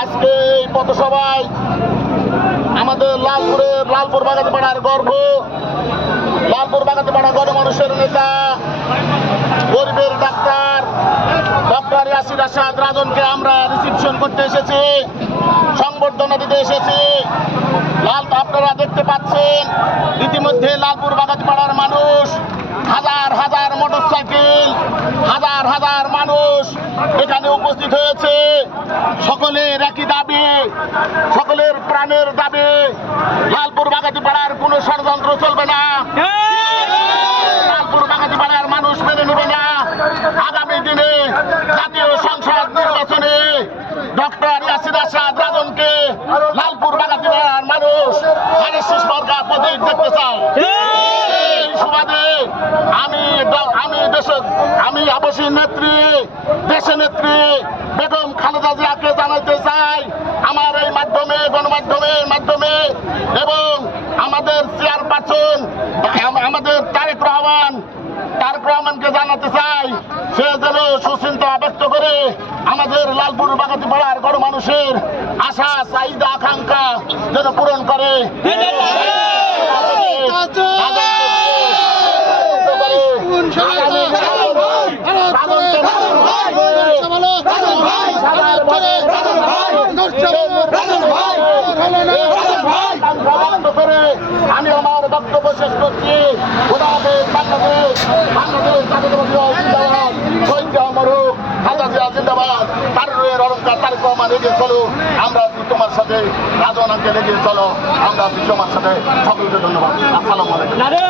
আজকে এই পথসভায় আমাদের লালপুর বাগাতিপাড়ার গর্ব, লালপুর বাগাতিপাড়া গণমানুষের নেতা, গরিবের ডাক্তার ডক্টর ইয়াসির আসাদ রাজনকে আমরা রিসিপশন করতে এসেছি, সংবর্ধনা দিতে এসেছি। আপনারা দেখতে পাচ্ছেন ইতিমধ্যে লালপুর বাগাতিপাড়ার মানুষ, হাজার হাজার মোটরসাইকেল, হাজার হাজার মানুষ এখানে উপস্থিত হয়েছে। সকলের একই দাবি, সকলের প্রাণের দাবি, লালপুর বাগাতিপাড়ার কোনো ষড়যন্ত্র চলবে না, লালপুর বাগাতিপাড়ার মানুষ মেনে নেবে না। আগামী দিনে জাতীয় সংসদ নির্বাচনে ডক্টর ইয়াসির আসাদ রাজনকে লালপুর বাগাতিপাড়ার মানুষ আরএসএস মার্কা প্রতীক দেখতে চায়। এই সুবাদে আমি আবাসীর নেত্রী, দেশের নেত্রী বেগম খালেদা জিয়াকে জানাইতে চাই, আমার এই মাধ্যমে, গণমাধ্যমের মাধ্যমে, এবং আমাদের চেয়ারপারসন আমাদের তারেক রহমানকে জানাতে চাই, সে যেন সুচিন্তা ব্যক্ত করে আমাদের লালপুর বাগাতিপাড়ার গণমানুষের আশা, চাহিদা, আকাঙ্ক্ষা যেন পূরণ করে। আমি আমার বক্তব্য শেষ করছি। বাংলাদেশ জিন্দাবাদ, তারের অহংকার তারেক রহমান এগিয়ে চলো, আমরা তোমার সাথে রাজন আঙ্কেল এগিয়ে চলো, আমরা বিশ্বমার সাথে। সকলকে ধন্যবাদ। আসসালামু আলাইকুম।